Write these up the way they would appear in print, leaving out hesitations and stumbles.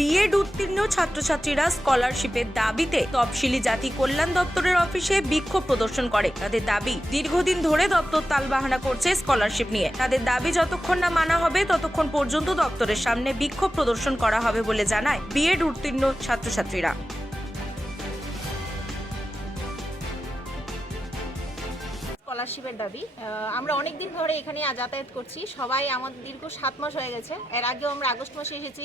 B Ed উত্তীর্ণ ছাত্রছাত্রীরা স্কলারশিপের দাবিতে তফসিলি জাতি কল্যাণ দপ্তরের অফিসে বিক্ষোভ প্রদর্শন করে। তাদের দাবি, দীর্ঘদিন ধরে দপ্তর তালবাহানা করছে স্কলারশিপ নিয়ে। তাদের দাবি যতক্ষণ না মানা হবে ততক্ষণ পর্যন্ত দপ্তরের সামনে বিক্ষোভ প্রদর্শন করা হবে বলে জানায় বিএড উত্তীর্ণ ছাত্রছাত্রীরা। স্কলারশিপের দাবি আমরা অনেক দিন ধরে এখানে যাতায়াত করছি। সবাই আমাদের দীর্ঘ 7 মাস হয়ে গেছে। এর আগেও আমরা আগস্ট মাসে এসেছি,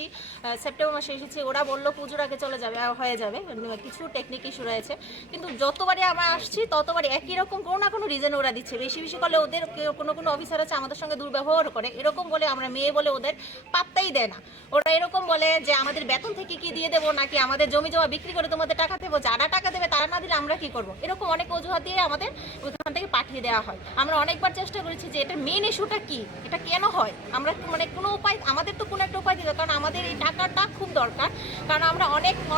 সেপ্টেম্বর মাসে এসেছি। ওরা বললো পুজোর আগে চলে যাবে, হয়ে যাবে, কিছু টেকনিক ইস্যু রয়েছে। কিন্তু যতবারই আমরা আসছি ততবারই একই রকম কোনো না কোনো রিজন ওরা দিচ্ছে। বেশি বেশি করলে ওদের কোনো অফিসার আছে আমাদের সঙ্গে দুর্ব্যবহার করে, এরকম বলে আমরা মেয়ে বলে ওদের পাত্তাই দেয় না। ওরা এরকম বলে যে আমাদের বেতন থেকে কি দিয়ে দেবো, নাকি আমাদের জমি জমা বিক্রি করে তোমাদের টাকা দেবো, যারা টাকা দেবে তারা না দিলে আমরা কি করবো, এরকম অনেক অজুহাত দিয়ে আমাদের ওইখান থেকে পাঠিয়ে দেওয়া হয়। আমরা অনেকবার চেষ্টা করেছি যে এটা মেন ইস্যুটা কি, এটা কেন হয়। আমরা কোনো উপায়, আমাদের তো কোনো একটা উপায় দিতে, কারণ আমাদের এই টাকাটা খুব দরকার। কারণ আমরা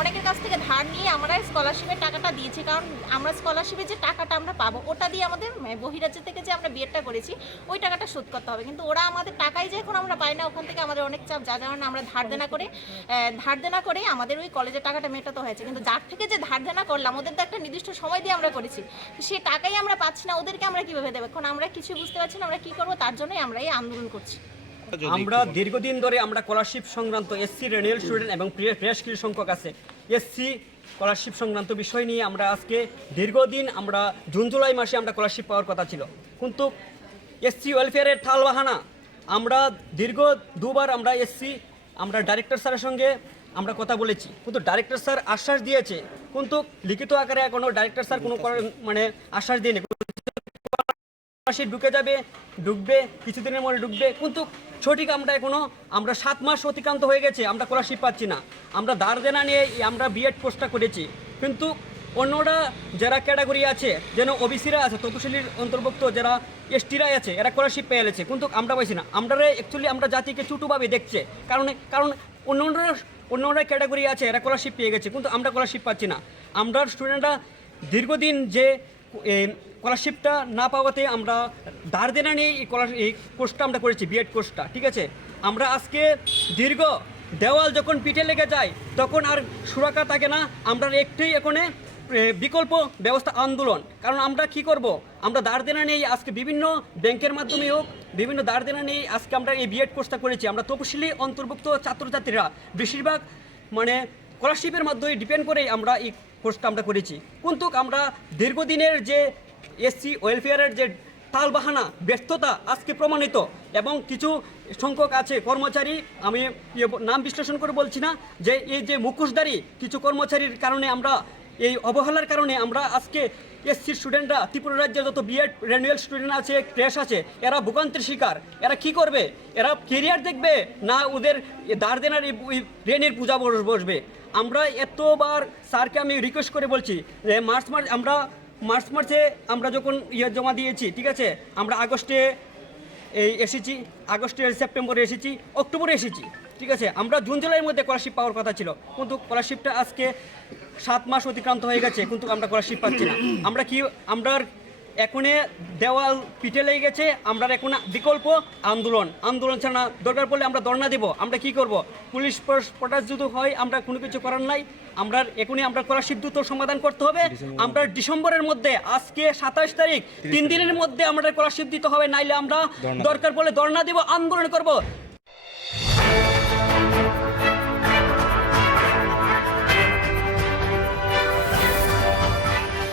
অনেকের কাছ থেকে ধার নিয়ে আমরা স্কলারশিপের টাকাটা দিয়েছি। কারণ আমরা স্কলারশিপের যে টাকাটা আমরা পাবো ওটা দিয়ে আমাদের বহিরাজ্য থেকে যে আমরা বিএডটা করেছি ওই টাকাটা শোধ করতে হবে। কিন্তু ওরা আমাদের টাকাই যে এখন আমরা পাই না, ওখান থেকে আমাদের অনেক চাপ, যার কারণে আমরা ধার দেনা করে আমাদের ওই কলেজের টাকাটা মেটাতে হয়েছে। কিন্তু যার থেকে যে ধার দেনা করলাম ওদের তো একটা নির্দিষ্ট সময় দিয়ে আমরা করেছি, সেই টাকাই আমরা পাচ্ছি না। ওদেরকে আমরা কিভাবে দেবো? এখন আমরা কিছু বুঝতে পারছি না আমরা কি করবো, তার জন্যই আমরা এই আন্দোলন করছি। আমরা দীর্ঘদিন ধরে আমরা স্কলারশিপ সংক্রান্ত এসসি রেনিউয়াল স্টুডেন্ট এবং বেশ কিছু সংখ্যক আছে এসসি স্কলারশিপ সংক্রান্ত বিষয় নিয়ে আমরা আজকে দীর্ঘদিন আমরা জুন জুলাই মাসে আমরা স্কলারশিপ পাওয়ার কথা ছিল, কিন্তু এসসি ওয়েলফেয়ারের টালবাহানা আমরা দীর্ঘ দুবার আমরা ডাইরেক্টর স্যারের সঙ্গে আমরা কথা বলেছি, কিন্তু ডাইরেক্টর স্যার আশ্বাস দিয়েছে, কিন্তু লিখিত আকারে এখনও ডাইরেক্টর স্যার কোনো আশ্বাস দিয়েনি। ঢুকবে কিছুদিনের মধ্যে ঢুকবে, কিন্তু সঠিক আমরা 7 মাস অতিক্রান্ত হয়ে গেছে, আমরা স্কলারশিপ পাচ্ছি না। আমরা ধার দেনা নিয়ে আমরা বিএড কোর্সটা করেছি, কিন্তু অন্যরা যারা ক্যাটাগরি আছে, যেন ওবিসিরা আছে, তপশিলির অন্তর্ভুক্ত যারা এসটিরা আছে, এরা স্কলারশিপ পেয়ে গেছে, কিন্তু আমরা পাইছি না। আমরা জাতিকে চুটুভাবে দেখছে, কারণ অন্যরা ক্যাটাগরি আছে, এরা স্কলারশিপ পেয়ে গেছে, কিন্তু আমরা স্কলারশিপ পাচ্ছি না। আমরা স্টুডেন্টরা দীর্ঘদিন যে স্কলারশিপটা না পাওয়াতে আমরা ধার দেনা নিয়ে এই কোর্সটা আমরা করেছি, বিএড কোর্সটা, ঠিক আছে। আমরা আজকে দীর্ঘ দেওয়াল যখন পিঠে লেগে যায় তখন আর সুরক্ষা থাকে না। আমরা একটাই এখানে বিকল্প ব্যবস্থা আন্দোলন, কারণ আমরা কি করব, আমরা ধার দেনা নিয়ে আজকে বিভিন্ন ব্যাংকের মাধ্যমে হোক, বিভিন্ন ধার দেনা নিয়ে আজকে আমরা এই বিএড কোর্সটা করেছি। আমরা তপশিলি অন্তর্ভুক্ত ছাত্রছাত্রীরা বেশিরভাগ স্কলারশিপের মাধ্যমে ডিপেন্ড করেই আমরা এই কোর্সটা আমরা করেছি, কিন্তু আমরা দীর্ঘদিনের যে এসসি ওয়েলফেয়ারের যে টালবাহানা ব্যর্থতা আজকে প্রমাণিত। এবং কিছু সংখ্যক আছে কর্মচারী, আমি নাম বিশ্লেষণ করে বলছি না, যে এই যে মুখোশধারী কিছু কর্মচারীর কারণে আমরা এই অবহেলার কারণে আমরা আজকে এসসি স্টুডেন্টরা, ত্রিপুরা রাজ্যের যত বিএড রেনুয়াল স্টুডেন্ট আছে, ক্র্যাশ আছে, এরা ভোগান্তির শিকার। এরা কি করবে? এরা কেরিয়ার দেখবে না ওদের ধার দেনার ঋণের পূজা বসবে? আমরা এতবার স্যারকে আমি রিকোয়েস্ট করে বলছি যে মার্চ মাসে আমরা যখন জমা দিয়েছি, ঠিক আছে, আমরা আগস্টে এসেছি, সেপ্টেম্বরে এসেছি, অক্টোবরে এসেছি, ঠিক আছে। আমরা জুন জুলাইয়ের মধ্যে স্কলারশিপ পাওয়ার কথা ছিল, কিন্তু স্কলারশিপটা আজকে 7 মাস অতিক্রান্ত হয়ে গেছে, কিন্তু আমরা স্কলারশিপ পাচ্ছি না। আমরা এখনে দেওয়াল পিঠে লেগে গেছে। আমরা এখন বিকল্প আন্দোলন ছাড়া দরকার পড়লে আমরা ধর্ণা দেব। আমরা কি করব? পুলিশ পটাশ যদি হয় আমরা কোনো কিছু করার নাই। আমরা স্কলারশিপ দ্রুত সমাধান করতে হবে। আমরা ডিসেম্বরের মধ্যে, আজকে 27 তারিখ, 3 দিনের মধ্যে আমরা স্কলারশিপ দিতে হবে, নাইলে আমরা দরকার পড়লে ধর্ণা দেব, আন্দোলন করব।